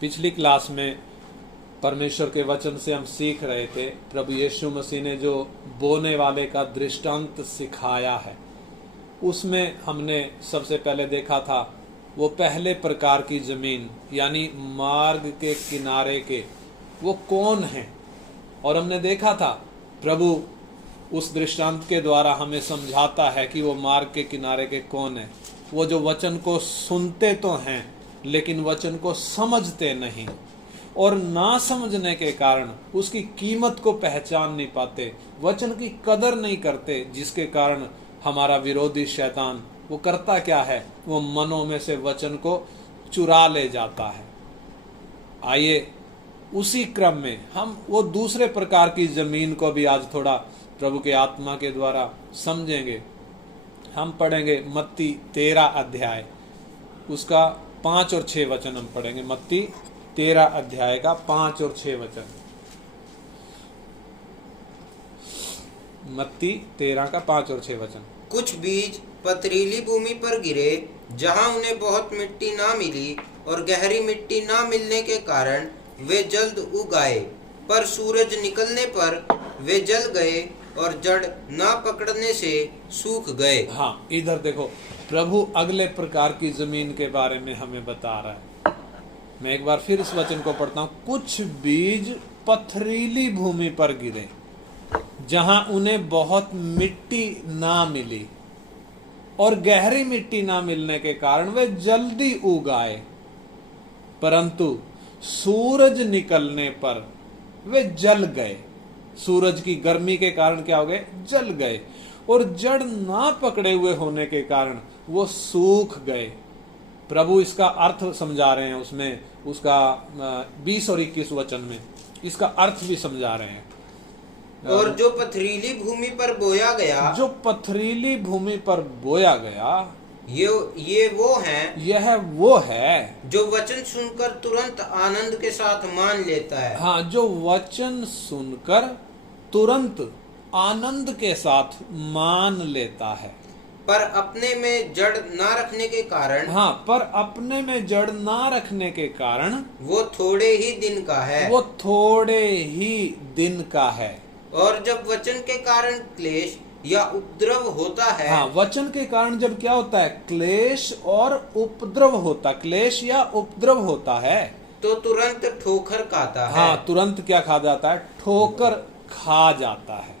पिछली क्लास में परमेश्वर के वचन से हम सीख रहे थे, प्रभु यीशु मसीह ने जो बोने वाले का दृष्टांत सिखाया है, उसमें हमने सबसे पहले देखा था वो पहले प्रकार की जमीन यानी मार्ग के किनारे के वो कौन हैं। और हमने देखा था प्रभु उस दृष्टांत के द्वारा हमें समझाता है कि वो मार्ग के किनारे के कौन हैं। वो जो वचन को सुनते तो हैं लेकिन वचन को समझते नहीं, और ना समझने के कारण उसकी कीमत को पहचान नहीं पाते, वचन की कदर नहीं करते, जिसके कारण हमारा विरोधी शैतान वो करता क्या है, वो मनों में से वचन को चुरा ले जाता है। आइए उसी क्रम में हम वो दूसरे प्रकार की जमीन को भी आज थोड़ा प्रभु के आत्मा के द्वारा समझेंगे। हम पढ़ेंगे मत्ती 13 अध्याय, उसका 5 और 6 वचन हम पढ़ेंगे। मत्ती 13 अध्याय का 5 और 6 वचन। मत्ती 13 का 5 और 6 वचन। कुछ बीज पथरीली भूमि पर गिरे, जहाँ उन्हें बहुत मिट्टी ना मिली, और गहरी मिट्टी ना मिलने के कारण वे जल्द उग आए, पर सूरज निकलने पर वे जल गए और जड़ ना पकड़ने से सूख गए। हाँ, इधर देखो, प्रभु अगले प्रकार की जमीन के बारे में हमें बता रहा है। मैं एक बार फिर इस वचन को पढ़ता हूँ। कुछ बीज पथरीली भूमि पर गिरे, जहां उन्हें बहुत मिट्टी ना मिली, और गहरी मिट्टी ना मिलने के कारण वे जल्दी उग आए, परंतु सूरज निकलने पर वे जल गए। सूरज की गर्मी के कारण क्या हो गए, जल गए, और जड़ ना पकड़े हुए होने के कारण वो सूख गए। प्रभु इसका अर्थ समझा रहे हैं, उसमें उसका 20 और 21 वचन में इसका अर्थ भी समझा रहे हैं। और जो पथरीली भूमि पर बोया गया, जो पथरीली भूमि पर बोया गया, ये वो हैं, यह वो है जो वचन सुनकर तुरंत आनंद के साथ मान लेता है। हाँ, जो वचन सुनकर तुरंत आनंद के साथ मान लेता है, पर अपने में जड़ ना रखने के कारण, हाँ, पर अपने में जड़ ना रखने के कारण वो थोड़े ही दिन का है। वो थोड़े ही दिन का है। और जब वचन के कारण क्लेश या उपद्रव होता है, हाँ, वचन के कारण जब क्या होता है, क्लेश और उपद्रव होता, क्लेश या उपद्रव होता है, तो तुरंत ठोकर खाता है। हाँ, तुरंत क्या खा जाता है, ठोकर खा जाता है।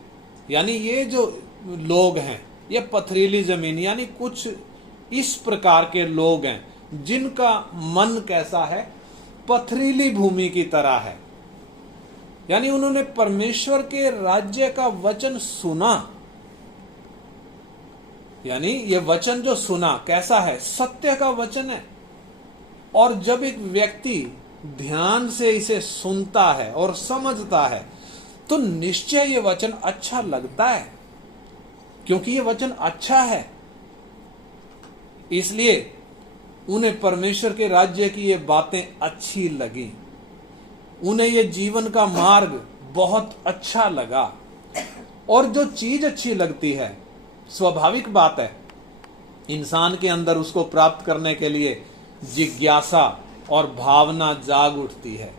यानी ये जो लोग हैं, ये पथरीली जमीन यानी कुछ इस प्रकार के लोग हैं जिनका मन कैसा है, पथरीली भूमि की तरह है। यानी उन्होंने परमेश्वर के राज्य का वचन सुना, यानी ये वचन जो सुना कैसा है, सत्य का वचन है। और जब एक व्यक्ति ध्यान से इसे सुनता है और समझता है तो निश्चय ये वचन अच्छा लगता है, क्योंकि ये वचन अच्छा है। इसलिए उन्हें परमेश्वर के राज्य की ये बातें अच्छी लगी, उन्हें ये जीवन का मार्ग बहुत अच्छा लगा। और जो चीज अच्छी लगती है, स्वाभाविक बात है, इंसान के अंदर उसको प्राप्त करने के लिए जिज्ञासा और भावना जाग उठती है,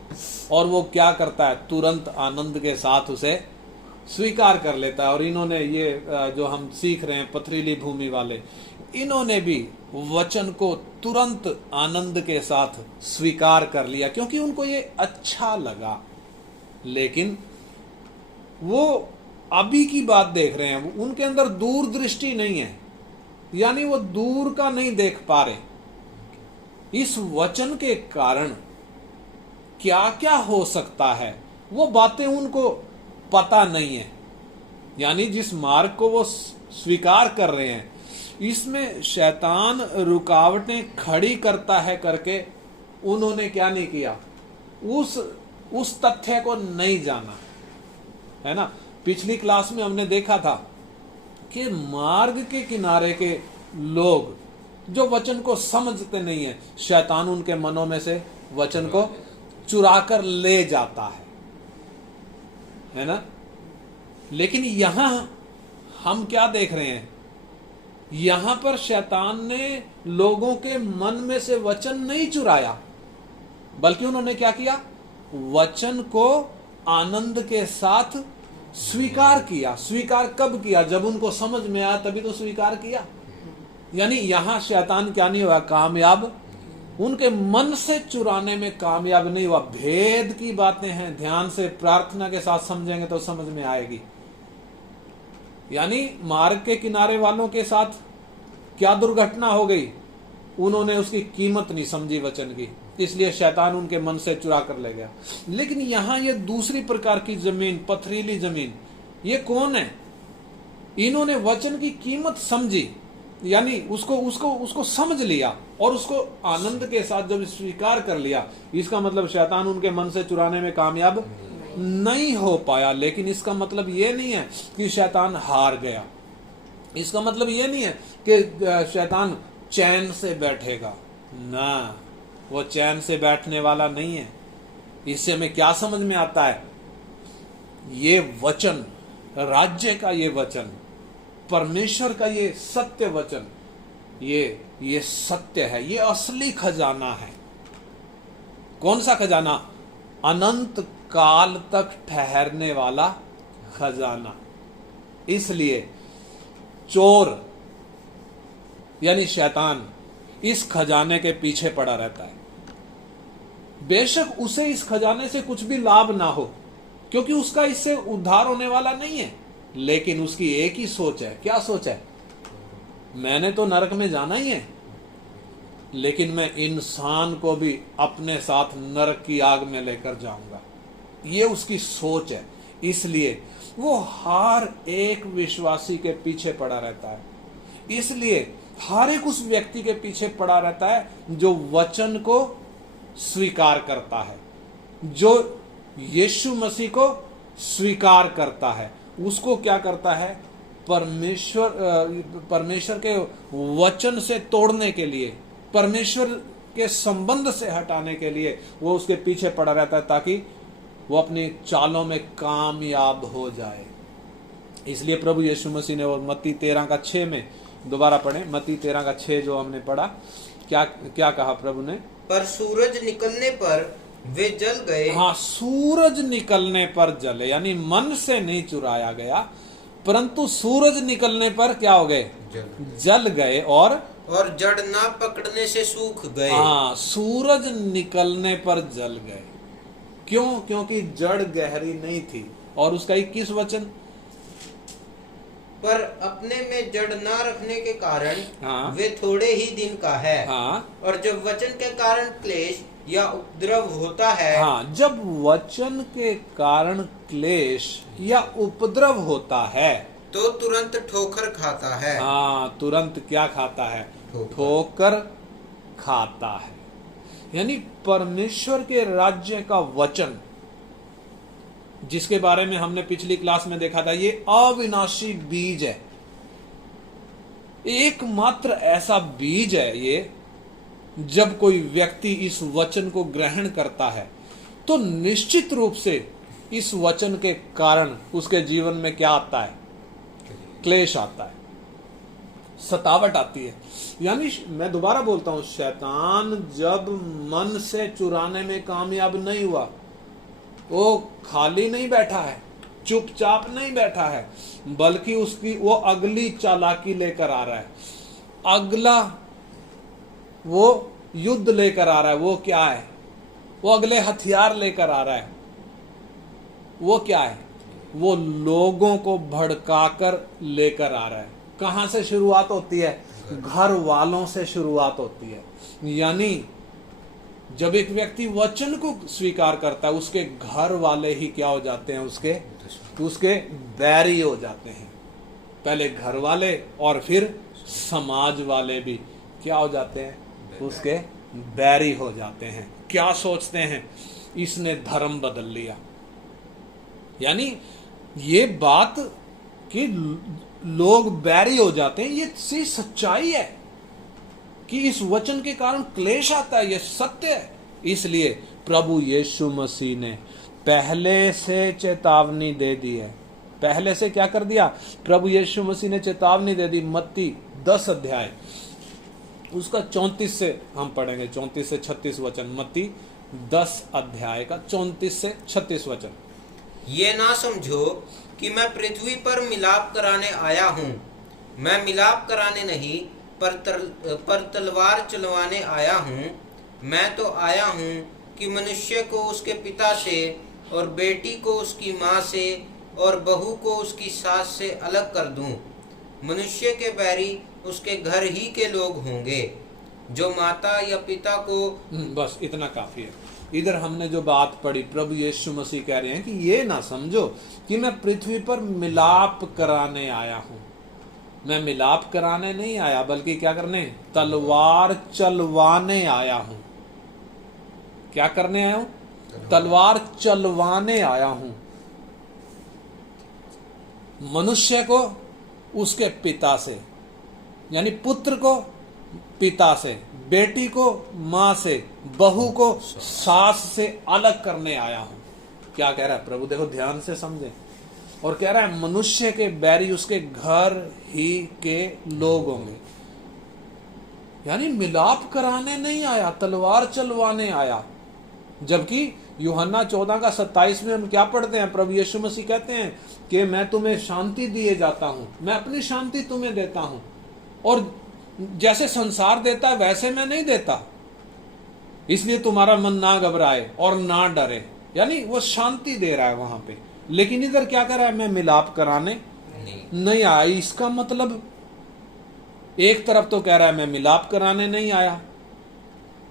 और वो क्या करता है, तुरंत आनंद के साथ उसे स्वीकार कर लेता है। और इन्होंने ये जो हम सीख रहे हैं पथरीली भूमि वाले, इन्होंने भी वचन को तुरंत आनंद के साथ स्वीकार कर लिया, क्योंकि उनको ये अच्छा लगा। लेकिन वो अभी की बात देख रहे हैं, उनके अंदर दूरदृष्टि नहीं है, यानी वो दूर का नहीं देख पा रहे। इस वचन के कारण क्या क्या हो सकता है, वो बातें उनको पता नहीं है। यानी जिस मार्ग को वो स्वीकार कर रहे हैं, इसमें शैतान रुकावटें खड़ी करता है करके उन्होंने क्या नहीं किया, उस तथ्य को नहीं जाना, है ना। पिछली क्लास में हमने देखा था कि मार्ग के किनारे के लोग जो वचन को समझते नहीं है, शैतान उनके मनों में से वचन को चुरा कर ले जाता है ना। लेकिन यहां हम क्या देख रहे हैं, यहां पर शैतान ने लोगों के मन में से वचन नहीं चुराया, बल्कि उन्होंने क्या किया, वचन को आनंद के साथ स्वीकार किया। स्वीकार कब किया, जब उनको समझ में आया तभी तो स्वीकार किया। यानी यहां शैतान क्या नहीं हुआ कामयाब, उनके मन से चुराने में कामयाब नहीं हुआ। भेद की बातें हैं, ध्यान से प्रार्थना के साथ समझेंगे तो समझ में आएगी। यानी मार्ग के किनारे वालों के साथ क्या दुर्घटना हो गई, उन्होंने उसकी कीमत नहीं समझी वचन की, इसलिए शैतान उनके मन से चुरा कर ले गया। लेकिन यहां ये दूसरी प्रकार की जमीन, पथरीली जमीन, ये कौन है? इन्होंने वचन की कीमत समझी, यानी उसको समझ लिया और उसको आनंद के साथ जब स्वीकार कर लिया। इसका मतलब शैतान उनके मन से चुराने में कामयाब नहीं हो पाया। लेकिन इसका मतलब ये नहीं है कि शैतान हार गया। इसका मतलब ये नहीं है कि शैतान चैन से बैठेगा ना, वो चैन से बैठने वाला नहीं है। इससे हमें क्या समझ में आता है, ये वचन, राज्य का ये वचन, परमेश्वर का ये सत्य वचन, ये सत्य है, ये असली खजाना है। कौन सा खजाना? अनंत काल तक ठहरने वाला खजाना। इसलिए चोर यानी शैतान इस खजाने के पीछे पड़ा रहता है। बेशक उसे इस खजाने से कुछ भी लाभ ना हो, क्योंकि उसका इससे उद्धार होने वाला नहीं है, लेकिन उसकी एक ही सोच है। क्या सोच है? मैंने तो नरक में जाना ही है, लेकिन मैं इंसान को भी अपने साथ नरक की आग में लेकर जाऊंगा। ये उसकी सोच है। इसलिए वो हर एक विश्वासी के पीछे पड़ा रहता है। इसलिए हर एक उस व्यक्ति के पीछे पड़ा रहता है जो वचन को स्वीकार करता है, जो यीशु मसीह को स्वीकार करता है। उसको क्या करता है? परमेश्वर के वचन से तोड़ने के लिए, परमेश्वर के संबंध से हटाने के लिए वो उसके पीछे पड़ा रहता है, ताकि वो अपनी चालों में कामयाब हो जाए। इसलिए प्रभु यीशु मसीह ने, वो मत्ती 13:6 में, दोबारा पढ़ें, मत्ती 13:6 जो हमने पढ़ा, क्या कहा प्रभु ने? पर सूरज निकलने पर वे जल गए। हाँ, सूरज निकलने पर जले, यानी मन से नहीं चुराया गया, परंतु सूरज निकलने पर क्या हो गए? जल गए और जड़ ना पकड़ने से सूख गए। हाँ, सूरज निकलने पर जल गए। क्यों? क्योंकि जड़ गहरी नहीं थी। और उसका 21 वचन, पर अपने में जड़ ना रखने के कारण हाँ, वे थोड़े ही दिन का है। हाँ, और जब वचन के कारण क्लेश या उपद्रव होता है, हाँ, जब वचन के कारण क्लेश या उपद्रव होता है तो तुरंत ठोकर खाता है। हाँ, तुरंत क्या खाता है? ठोकर खाता है। यानी परमेश्वर के राज्य का वचन, जिसके बारे में हमने पिछली क्लास में देखा था, ये अविनाशी बीज है। एकमात्र ऐसा बीज है ये, जब कोई व्यक्ति इस वचन को ग्रहण करता है तो निश्चित रूप से इस वचन के कारण उसके जीवन में क्या आता है? क्लेश आता है, सतावट आती है। यानी मैं दोबारा बोलता हूं, शैतान जब मन से चुराने में कामयाब नहीं हुआ, वो खाली नहीं बैठा है, चुपचाप नहीं बैठा है, बल्कि उसकी वो अगली चालाकी लेकर आ रहा है, अगला वो युद्ध लेकर आ रहा है। वो क्या है? वो अगले हथियार लेकर आ रहा है। वो क्या है? वो लोगों को भड़काकर लेकर आ रहा है। कहां से शुरुआत होती है? घर वालों से शुरुआत होती है। यानी जब एक व्यक्ति वचन को स्वीकार करता है, उसके घर वाले ही क्या हो जाते हैं? उसके बैरी हो जाते हैं। पहले घर वाले और फिर समाज वाले भी क्या हो जाते हैं? उसके बैरी हो जाते हैं। क्या सोचते हैं? इसने धर्म बदल लिया। यानी ये बात कि लोग बैरी हो जाते हैं, ये सच्चाई है कि इस वचन के कारण क्लेश आता है, ये सत्य है। इसलिए प्रभु यीशु मसीह ने पहले से चेतावनी दे दी है। पहले से क्या कर दिया? प्रभु यीशु मसीह ने चेतावनी दे दी। मत्ती 10 अध्याय उसका 34 से हम पढ़ेंगे, 34 से 36 वचन। मत्ती 10 अध्याय का 34 से 36 वचन। ये ना समझो कि मैं पृथ्वी पर मिलाप कराने आया हूँ। मैं मिलाप कराने नहीं पर तलवार चलवाने आया हूँ। मैं तो आया हूँ कि मनुष्य को उसके पिता से और बेटी को उसकी माँ से और बहू को उसकी सास से अलग कर दूँ। मनुष्य के बैरी उसके घर ही के लोग होंगे। जो माता या पिता को बस इतना काफी है। इधर हमने जो बात पढ़ी, प्रभु यीशु मसीह कह रहे हैं कि ये ना समझो कि मैं पृथ्वी पर मिलाप कराने आया हूं। मैं मिलाप कराने नहीं आया, बल्कि क्या करने? तलवार चलवाने आया हूं। क्या करने आया हूं? तलवार चलवाने आया हूं। मनुष्य को उसके पिता से, यानी पुत्र को पिता से, बेटी को मां से, बहू को सास से अलग करने आया हूं। क्या कह रहा है प्रभु? देखो ध्यान से समझें। और कह रहा है मनुष्य के बैरी उसके घर ही के लोग होंगे। यानी मिलाप कराने नहीं आया, तलवार चलवाने आया। जबकि यूहन्ना 14 का 27 में हम क्या पढ़ते हैं? प्रभु यीशु मसीह कहते हैं कि मैं तुम्हें शांति दिए जाता हूं, मैं अपनी शांति तुम्हें देता हूं, और जैसे संसार देता है वैसे मैं नहीं देता, इसलिए तुम्हारा मन ना घबराए और ना डरे। यानी वो शांति दे रहा है वहां पे। लेकिन इधर क्या कर रहा है? मैं मिलाप कराने नहीं आया। इसका मतलब एक तरफ तो कह रहा है मैं मिलाप कराने नहीं आया,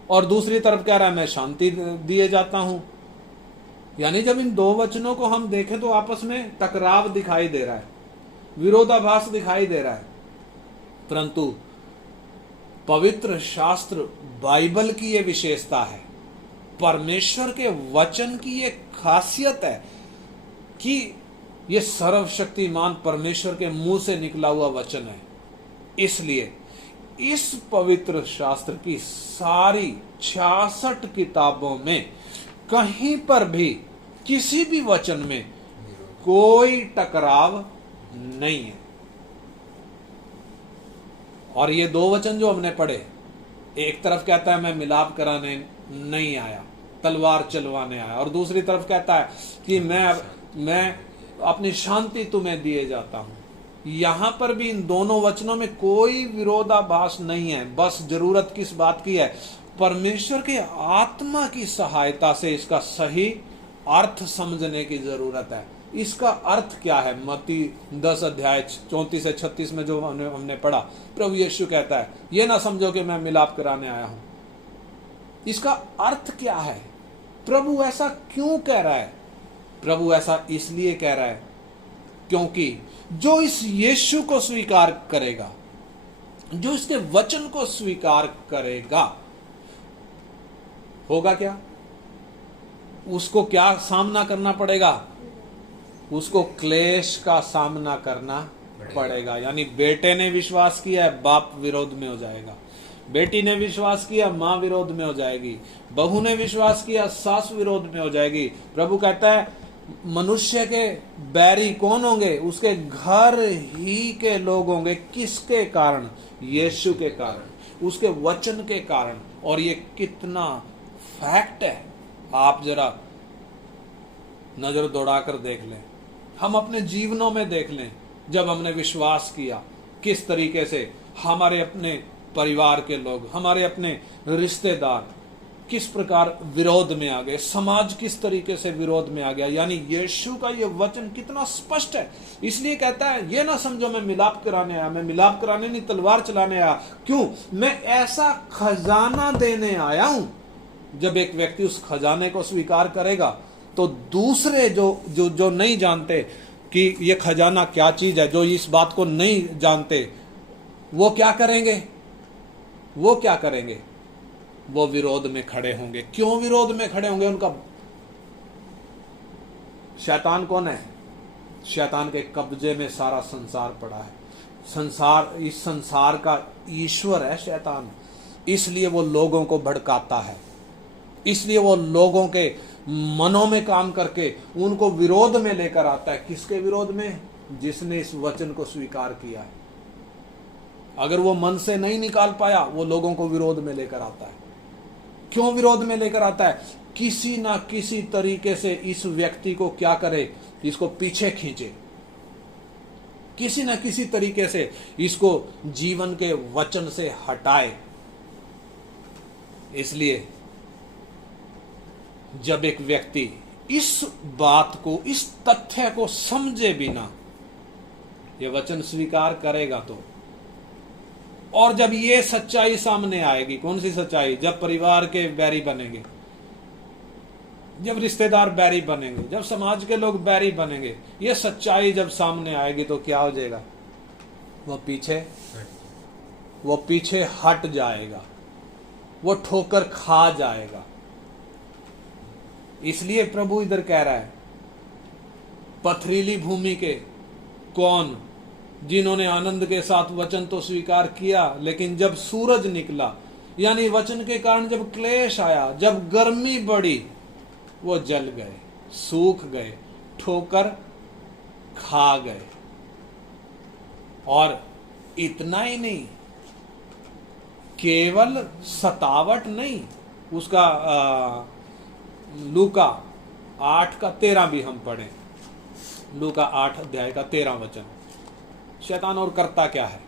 और दूसरी तरफ कह रहा है मैं शांति दिए जाता हूं। यानी जब इन दो वचनों को हम देखें तो आपस में टकराव दिखाई दे रहा है, विरोधाभास दिखाई दे रहा है। परंतु पवित्र शास्त्र बाइबल की यह विशेषता है, परमेश्वर के वचन की यह खासियत है कि यह सर्वशक्तिमान परमेश्वर के मुंह से निकला हुआ वचन है। इसलिए इस पवित्र शास्त्र की सारी 66 किताबों में कहीं पर भी किसी भी वचन में कोई टकराव नहीं है। और ये दो वचन जो हमने पढ़े, एक तरफ कहता है मैं मिलाप कराने नहीं आया, तलवार चलवाने आया, और दूसरी तरफ कहता है कि मैं अपनी शांति तुम्हें दिए जाता हूं। यहां पर भी इन दोनों वचनों में कोई विरोधाभास नहीं है। बस जरूरत किस बात की है? परमेश्वर के आत्मा की सहायता से इसका सही अर्थ समझने की जरूरत है। इसका अर्थ क्या है? मत्ती 10 अध्याय 34 से 36 में जो हमने पढ़ा, प्रभु यीशु कहता है ये ना समझो कि मैं मिलाप कराने आया हूं। इसका अर्थ क्या है? प्रभु ऐसा क्यों कह रहा है? प्रभु ऐसा इसलिए कह रहा है क्योंकि जो इस यीशु को स्वीकार करेगा, जो इसके वचन को स्वीकार करेगा, होगा क्या? उसको क्या सामना करना पड़ेगा? उसको क्लेश का सामना करना पड़ेगा। यानी बेटे ने विश्वास किया है, बाप विरोध में हो जाएगा। बेटी ने विश्वास किया, मां विरोध में हो जाएगी। बहू ने विश्वास किया, सास विरोध में हो जाएगी। प्रभु कहता है मनुष्य के बैरी कौन होंगे? उसके घर ही के लोग होंगे। किसके कारण? यीशु के कारण, उसके वचन के कारण। और ये कितना फैक्ट है, आप जरा नजर दौड़ाकर देख लें। हम अपने जीवनों में देख लें, जब हमने विश्वास किया किस तरीके से हमारे अपने परिवार के लोग, हमारे अपने रिश्तेदार किस प्रकार विरोध में आ गए, समाज किस तरीके से विरोध में आ गया। यानी यीशु का ये वचन कितना स्पष्ट है। इसलिए कहता है ये ना समझो मैं मिलाप कराने आया, मैं मिलाप कराने नहीं तलवार चलाने आया। क्यों? मैं ऐसा खजाना देने आया हूं। जब एक व्यक्ति उस खजाने को स्वीकार करेगा तो दूसरे जो नहीं जानते कि ये खजाना क्या चीज है, जो इस बात को नहीं जानते, वो क्या करेंगे? वो क्या करेंगे? वो विरोध में खड़े होंगे। क्यों विरोध में खड़े होंगे? उनका शैतान कौन है? शैतान के कब्जे में सारा संसार पड़ा है। संसार, इस संसार का ईश्वर है शैतान। इसलिए वो लोगों को भड़काता है, इसलिए वो लोगों के मनों में काम करके उनको विरोध में लेकर आता है। किसके विरोध में? जिसने इस वचन को स्वीकार किया है। अगर वो मन से नहीं निकाल पाया, वो लोगों को विरोध में लेकर आता है। क्यों विरोध में लेकर आता है? किसी ना किसी तरीके से इस व्यक्ति को क्या करे, इसको पीछे खींचे, किसी ना किसी तरीके से इसको जीवन के वचन से हटाए। इसलिए जब एक व्यक्ति इस बात को, इस तथ्य को समझे बिना ये वचन स्वीकार करेगा तो, और जब ये सच्चाई सामने आएगी, कौन सी सच्चाई? जब परिवार के बैरी बनेंगे, जब रिश्तेदार बैरी बनेंगे, जब समाज के लोग बैरी बनेंगे, ये सच्चाई जब सामने आएगी तो क्या हो जाएगा? वो पीछे हट जाएगा, वो ठोकर खा जाएगा। इसलिए प्रभु इधर कह रहा है, पथरीली भूमि के कौन? जिन्होंने आनंद के साथ वचन तो स्वीकार किया, लेकिन जब सूरज निकला, यानी वचन के कारण जब क्लेश आया, जब गर्मी बढ़ी, वो जल गए, सूख गए, ठोकर खा गए। और इतना ही नहीं, केवल सतावट नहीं, उसका लूका 8:13 भी हम पढ़ें। लूका 8 अध्याय का 13 वचन। शैतान और करता क्या है?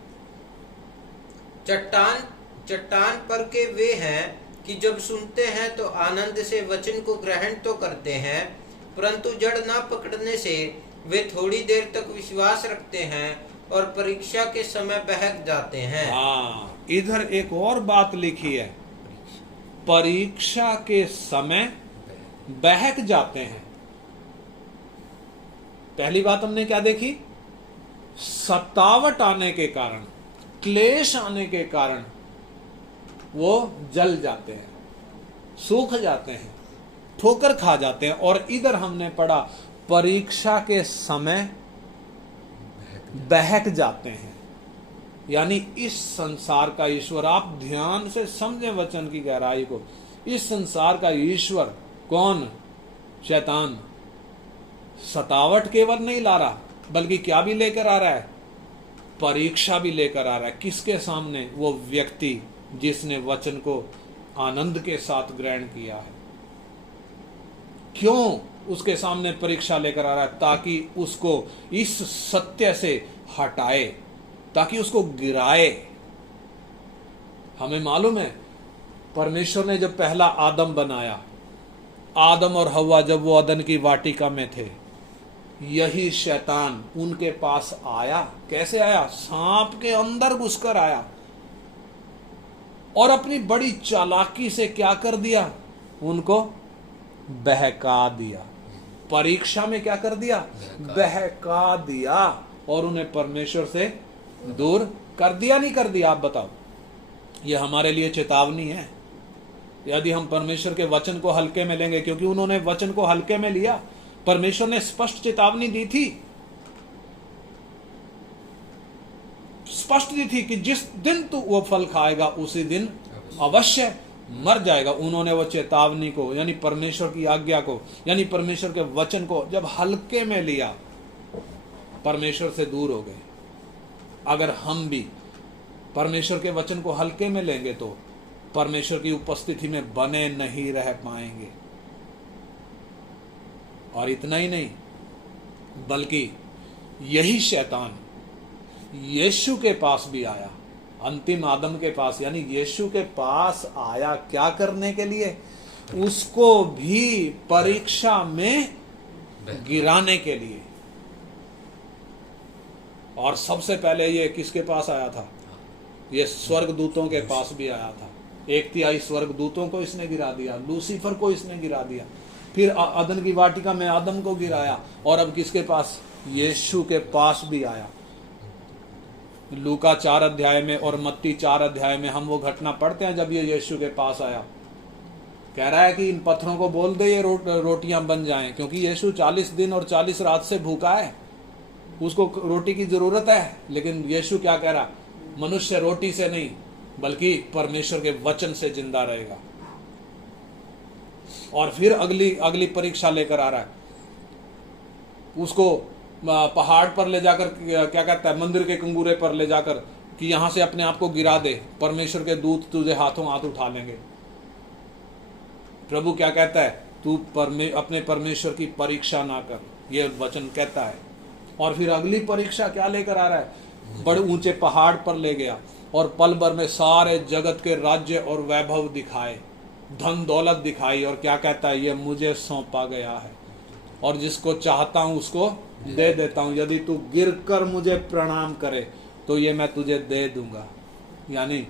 चट्टान पर के वे हैं कि जब सुनते हैं तो आनंद से वचन को ग्रहण तो करते हैं, परंतु जड़ ना पकड़ने से वे थोड़ी देर तक विश्वास रखते हैं और परीक्षा के समय बहक जाते हैं। हाँ, इधर एक और बात लिखी है, परीक्षा के समय बहक जाते हैं। पहली बात हमने क्या देखी? सतावट आने के कारण, क्लेश आने के कारण वो जल जाते हैं, सूख जाते हैं, ठोकर खा जाते हैं। और इधर हमने पढ़ा, परीक्षा के समय बहक जाते हैं। यानी इस संसार का ईश्वर, आप ध्यान से समझें वचन की गहराई को, इस संसार का ईश्वर कौन? शैतान सतावट केवल नहीं ला रहा, बल्कि क्या भी लेकर आ रहा है? परीक्षा भी लेकर आ रहा है। किसके सामने? वो व्यक्ति जिसने वचन को आनंद के साथ ग्रहण किया है। क्यों उसके सामने परीक्षा लेकर आ रहा है? ताकि उसको इस सत्य से हटाए, ताकि उसको गिराए। हमें मालूम है, परमेश्वर ने जब पहला आदम बनाया, आदम और हव्वा जब वो अदन की वाटिका में थे, यही शैतान उनके पास आया। कैसे आया? सांप के अंदर घुसकर आया और अपनी बड़ी चालाकी से क्या कर दिया? उनको बहका दिया। परीक्षा में क्या कर दिया? बहका दिया और उन्हें परमेश्वर से दूर कर दिया। नहीं कर दिया? आप बताओ। यह हमारे लिए चेतावनी है, यदि हम परमेश्वर के वचन को हल्के में लेंगे, क्योंकि उन्होंने वचन को हल्के में लिया। परमेश्वर ने स्पष्ट चेतावनी दी थी, स्पष्ट दी थी कि जिस दिन तू वो फल खाएगा उसी दिन अवश्य मर जाएगा। उन्होंने वो चेतावनी को, यानी परमेश्वर की आज्ञा को, यानी परमेश्वर के वचन को जब हल्के में लिया, परमेश्वर से दूर हो गए। अगर हम भी परमेश्वर के वचन को हल्के में लेंगे तो परमेश्वर की उपस्थिति में बने नहीं रह पाएंगे। और इतना ही नहीं, बल्कि यही शैतान यीशु के पास भी आया, अंतिम आदम के पास, यानी यीशु के पास आया। क्या करने के लिए? उसको भी परीक्षा में गिराने के लिए। और सबसे पहले ये किसके पास आया था? ये स्वर्गदूतों के पास भी आया था। 1/3 स्वर्गदूतों को इसने गिरा दिया, लूसीफर को इसने गिरा दिया, फिर अदन की वाटिका में आदम को गिराया, और अब किसके पास? यीशु के पास भी आया। लूका 4 अध्याय में और मत्ती 4 अध्याय में हम वो घटना पढ़ते हैं जब ये यीशु के पास आया। कह रहा है कि इन पत्थरों को बोल दे ये रोटियां बन जाएं, क्योंकि यीशु 40 दिन और 40 रात से भूखा है, उसको रोटी की जरूरत है। लेकिन यीशु क्या कह रहा? मनुष्य रोटी से नहीं बल्कि परमेश्वर के वचन से जिंदा रहेगा। और फिर अगली परीक्षा लेकर आ रहा है, उसको पहाड़ पर ले जाकर, क्या कहता है, मंदिर के कंगूरे पर ले जाकर, कि यहां से अपने आप को गिरा दे, परमेश्वर के दूत तुझे हाथों हाथ उठा लेंगे। प्रभु क्या कहता है, तू अपने परमेश्वर की परीक्षा ना कर, ये वचन कहता है। और फिर अगली परीक्षा क्या लेकर आ रहा है, बड़े ऊंचे पहाड़ पर ले गया और पल भर में सारे जगत के राज्य और वैभव दिखाए, धन दौलत दिखाई, और क्या कहता है, ये मुझे सौंपा गया है और जिसको चाहता हूं उसको दे देता हूं, यदि तू गिरकर मुझे प्रणाम करे तो ये मैं तुझे दे दूंगा। यानी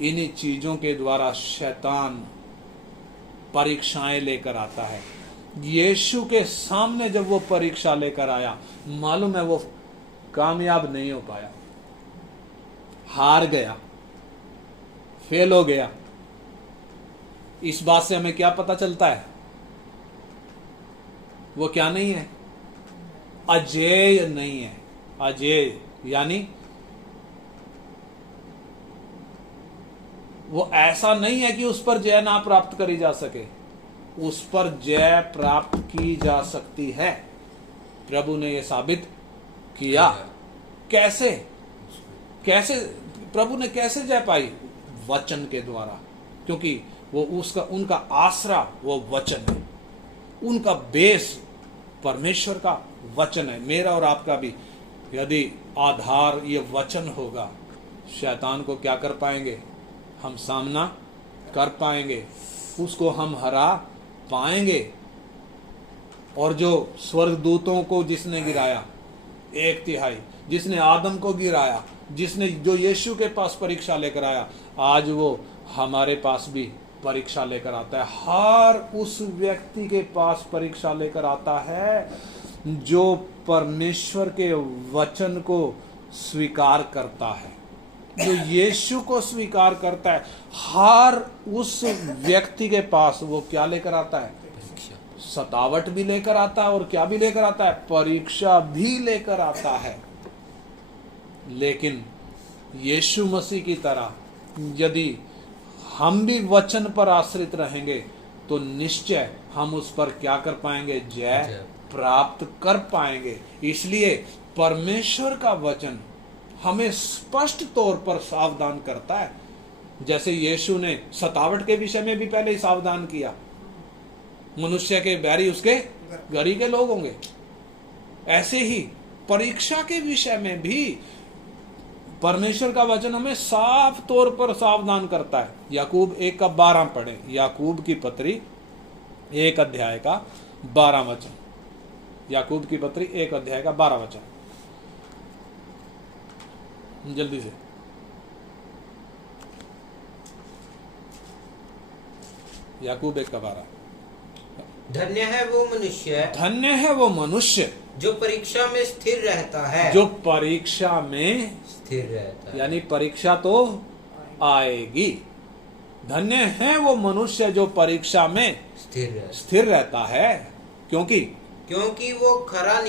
इन्हीं चीजों के द्वारा शैतान परीक्षाएं लेकर आता है। यीशु के सामने जब वो परीक्षा लेकर आया, मालूम है वो कामयाब नहीं हो पाया, हार गया, फेल हो गया। इस बात से हमें क्या पता चलता है, वो क्या नहीं है, अजेय नहीं है। अजेय यानी वो ऐसा नहीं है कि उस पर जय ना प्राप्त करी जा सके, उस पर जय प्राप्त की जा सकती है। प्रभु ने यह साबित किया। कैसे कैसे प्रभु ने कैसे जय पाई, वचन के द्वारा, क्योंकि वो उनका आसरा वो वचन है, उनका बेस परमेश्वर का वचन है। मेरा और आपका भी यदि आधार ये वचन होगा, शैतान को क्या कर पाएंगे, हम सामना कर पाएंगे, उसको हम हरा पाएंगे। और जो स्वर्गदूतों को जिसने गिराया 1/3, जिसने आदम को गिराया, जिसने जो यीशु के पास परीक्षा लेकर आया, आज वो हमारे पास भी परीक्षा लेकर आता है। हर उस व्यक्ति के पास परीक्षा लेकर आता है जो परमेश्वर के वचन को स्वीकार करता है, जो यीशु को स्वीकार करता है। हर उस व्यक्ति के पास वो क्या लेकर आता है, सतावट भी लेकर आता है और क्या भी लेकर आता है, परीक्षा भी लेकर आता है। लेकिन यीशु मसीह की तरह यदि हम भी वचन पर आश्रित रहेंगे तो निश्चय हम उस पर क्या कर पाएंगे, जय प्राप्त कर पाएंगे। इसलिए परमेश्वर का वचन हमें स्पष्ट तौर पर सावधान करता है। जैसे यीशु ने सतावट के विषय में भी पहले ही सावधान किया, मनुष्य के बैरी उसके घर ही के लोग होंगे, ऐसे ही परीक्षा के विषय में भी परमेश्वर का वचन हमें साफ तौर पर सावधान करता है। याकूब 1:12 पढ़े, याकूब की पत्री 1 अध्याय का 12 वचन, याकूब की पत्री 1 अध्याय का 12 वचन, जल्दी से। याकूब 1:12। धन्य है वो मनुष्य, धन्य है वो मनुष्य जो परीक्षा में स्थिर रहता है, जो परीक्षा में स्थिर रहता है। यानी परीक्षा तो आएगी। धन्य है वो मनुष्य जो परीक्षा में स्थिर रहता है, क्योंकि वो खरा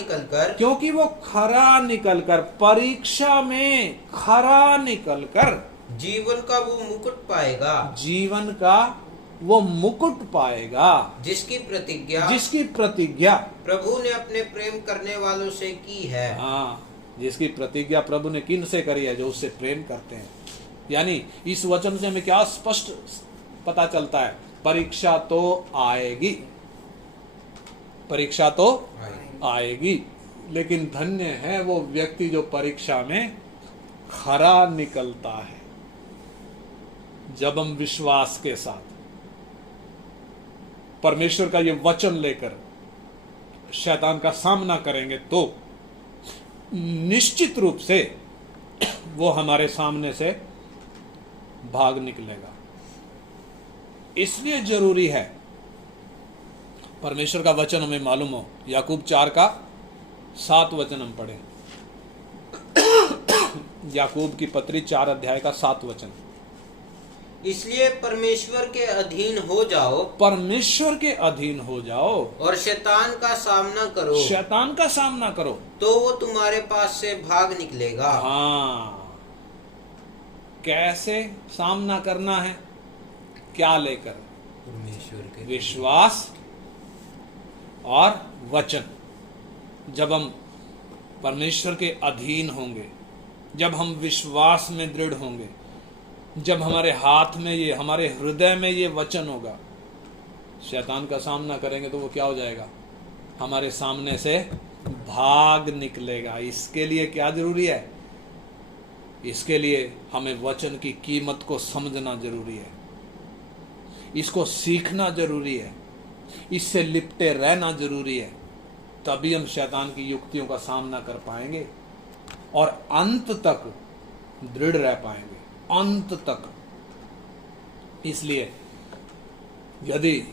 निकलकर परीक्षा में खरा निकलकर जीवन का वो मुकुट पाएगा, जीवन का वो मुकुट पाएगा, जिसकी प्रतिज्ञा प्रभु ने अपने प्रेम करने वालों से की है। हाँ, जिसकी प्रतिज्ञा प्रभु ने किन से करी है, जो उससे प्रेम करते हैं। यानी इस वचन से हमें क्या स्पष्ट पता चलता है, परीक्षा तो आएगी, परीक्षा तो आएगी, लेकिन धन्य है वो व्यक्ति जो परीक्षा में खरा निकलता है। जब हम विश्वास के साथ परमेश्वर का ये वचन लेकर शैतान का सामना करेंगे तो निश्चित रूप से वो हमारे सामने से भाग निकलेगा। इसलिए जरूरी है परमेश्वर का वचन हमें मालूम हो। याकूब 4:7 वचन हम पढ़े, याकूब की पत्री 4 अध्याय का 7 वचन। इसलिए परमेश्वर के अधीन हो जाओ, परमेश्वर के अधीन हो जाओ और शैतान का सामना करो, तो वो तुम्हारे पास से भाग निकलेगा। हाँ, कैसे सामना करना है, क्या लेकर, परमेश्वर के विश्वास और वचन। जब हम परमेश्वर के अधीन होंगे, जब हम विश्वास में दृढ़ होंगे, जब हमारे हाथ में ये, हमारे हृदय में ये वचन होगा, शैतान का सामना करेंगे तो वो क्या हो जाएगा? हमारे सामने से भाग निकलेगा। इसके लिए क्या जरूरी है? इसके लिए हमें वचन की कीमत को समझना जरूरी है, इसको सीखना जरूरी है, इससे लिपटे रहना जरूरी है। तभी हम शैतान की युक्तियों का सामना कर पाएंगे और अंत तक दृढ़ रह पाएंगे, अंत तक। इसलिए यदि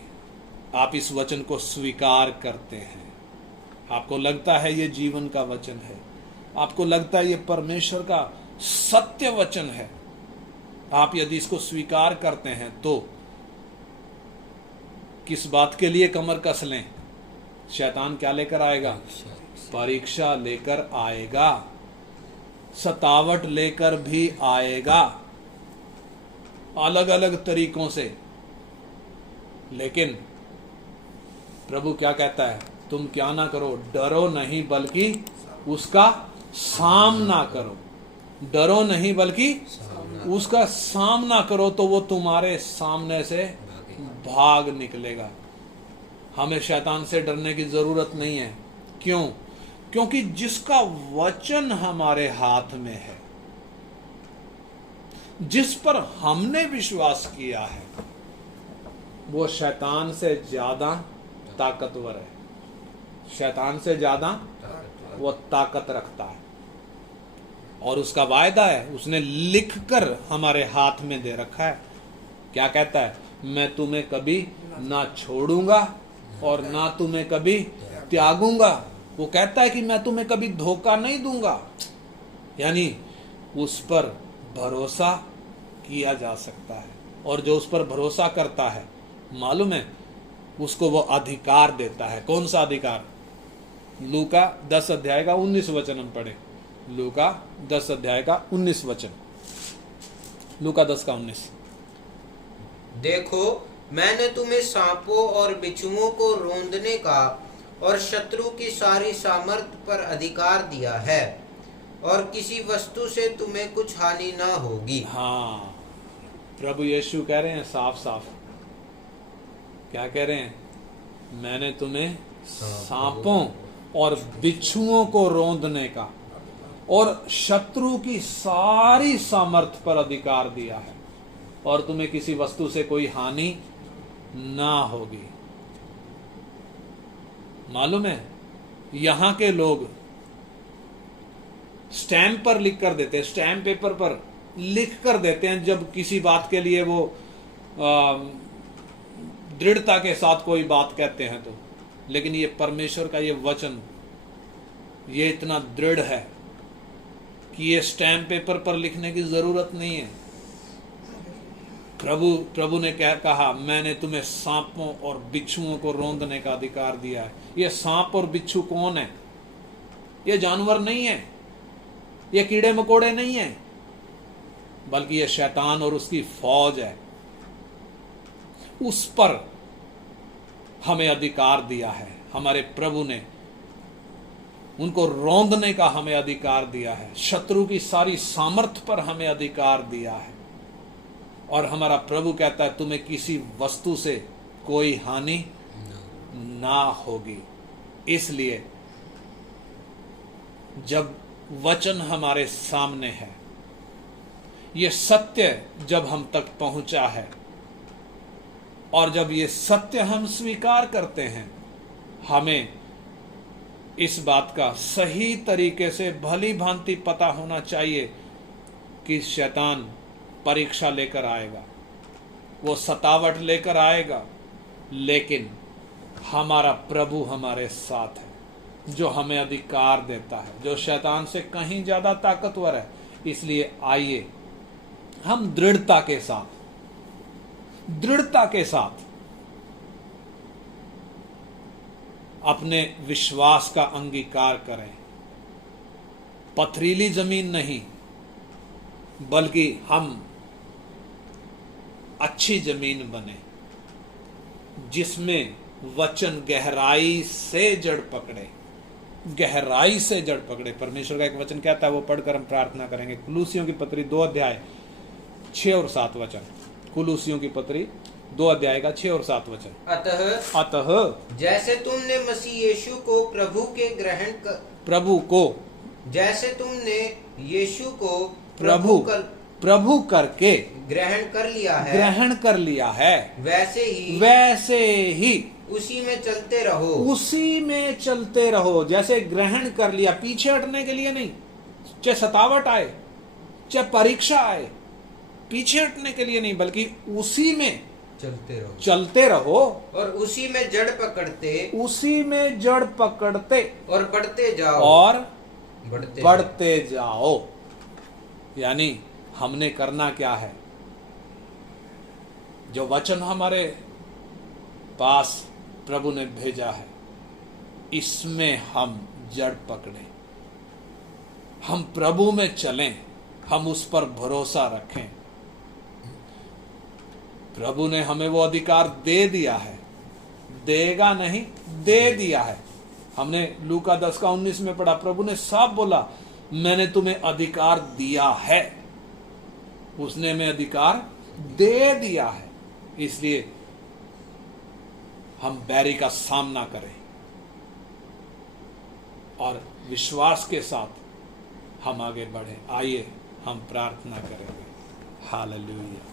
आप इस वचन को स्वीकार करते हैं, आपको लगता है ये जीवन का वचन है, आपको लगता है ये परमेश्वर का सत्य वचन है, आप यदि इसको स्वीकार करते हैं तो किस बात के लिए कमर कस लें? शैतान क्या लेकर आएगा? परीक्षा लेकर आएगा, सतावट लेकर भी आएगा, अलग अलग तरीकों से। लेकिन प्रभु क्या कहता है? तुम क्या ना करो, डरो नहीं बल्कि उसका सामना करो। डरो नहीं बल्कि उसका सामना करो तो वो तुम्हारे सामने से भाग निकलेगा। हमें शैतान से डरने की जरूरत नहीं है। क्यों? क्योंकि जिसका वचन हमारे हाथ में है, जिस पर हमने विश्वास किया है, वो शैतान से ज्यादा ताकतवर है, शैतान से ज्यादा वो ताकत रखता है। और उसका वायदा है, उसने लिखकर हमारे हाथ में दे रखा है। क्या कहता है? मैं तुम्हें कभी ना छोड़ूंगा और ना तुम्हें कभी त्यागूंगा। वो कहता है कि मैं तुम्हें कभी धोखा नहीं दूंगा। यानी उस पर भरोसा किया जा सकता है, और जो उस पर भरोसा करता है, मालूम है, उसको वो अधिकार देता है। कौन सा अधिकार? लूका 10 अध्याय का 19 वचन हम पढ़े। लूका 10 अध्याय का 19 वचन। लूका 10 का 19। देखो, मैंने तुम्हें सांपों और बिच्छुओं को रौंदने का और शत्रु की सारी सामर्थ पर अधिकार दिया है, और किसी वस्तु से तुम्हें कुछ हानि ना होगी। हाँ, प्रभु यीशु कह रहे हैं साफ साफ। क्या कह रहे हैं? मैंने तुम्हें सांपों और बिच्छुओं को रौंदने का और शत्रु की सारी सामर्थ पर अधिकार दिया है, और तुम्हें किसी वस्तु से कोई हानि ना होगी। मालूम है, यहां के लोग स्टैम्प पर लिख कर देते हैं, स्टैम्प पेपर पर लिख कर देते हैं जब किसी बात के लिए वो दृढ़ता के साथ कोई बात कहते हैं तो। लेकिन ये परमेश्वर का ये वचन, ये इतना दृढ़ है कि ये स्टैम्प पेपर पर लिखने की जरूरत नहीं है। प्रभु ने क्या कहा? मैंने तुम्हें सांपों और बिच्छुओं को रौंदने का अधिकार दिया है। ये सांप और बिच्छू कौन है? ये जानवर नहीं है, ये कीड़े मकोड़े नहीं है, बल्कि ये शैतान और उसकी फौज है। उस पर हमें अधिकार दिया है। हमारे प्रभु ने उनको रौंदने का हमें अधिकार दिया है। शत्रु की सारी सामर्थ पर हमें अधिकार दिया है। और हमारा प्रभु कहता है तुम्हें किसी वस्तु से कोई हानि ना होगी। इसलिए जब वचन हमारे सामने है, ये सत्य जब हम तक पहुंचा है, और जब ये सत्य हम स्वीकार करते हैं, हमें इस बात का सही तरीके से भली भांति पता होना चाहिए कि शैतान परीक्षा लेकर आएगा, वो सतावट लेकर आएगा, लेकिन हमारा प्रभु हमारे साथ है, जो हमें अधिकार देता है, जो शैतान से कहीं ज्यादा ताकतवर है। इसलिए आइए हम दृढ़ता के साथ अपने विश्वास का अंगीकार करें। पथरीली जमीन नहीं, बल्कि हम अच्छी जमीन बने, जिसमें वचन गहराई से जड़ पकड़े, गहराई से जड़ पकड़े। परमेश्वर का एक वचन कहता है, वो पढ़कर हम प्रार्थना करेंगे। कुलूसियों की पत्री 2 अध्याय 6 और 7 वचन। कुलूसियों की पत्री 2 अध्याय का 6 और 7 वचन। अतः जैसे तुमने मसीह यीशु को जैसे तुमने यीशु को प्रभु करके ग्रहण कर लिया है वैसे ही उसी में चलते रहो। जैसे ग्रहण कर लिया, पीछे हटने के लिए नहीं, चाहे सतावट आए, चाहे परीक्षा आए, पीछे हटने के लिए नहीं, बल्कि उसी में चलते रहो और उसी में जड़ पकड़ते और बढ़ते जाओ। यानी हमने करना क्या है? जो वचन हमारे पास प्रभु ने भेजा है, इसमें हम जड़ पकड़ें, हम प्रभु में चलें, हम उस पर भरोसा रखें। प्रभु ने हमें वो अधिकार दे दिया है, देगा नहीं, दे दिया है। हमने लूका 10 का 19 में पढ़ा, प्रभु ने साफ बोला, मैंने तुम्हें अधिकार दिया है। उसने हमें अधिकार दे दिया है, इसलिए हम बैरी का सामना करें और विश्वास के साथ हम आगे बढ़ें। आइए हम प्रार्थना करेंगे। हालेलुया।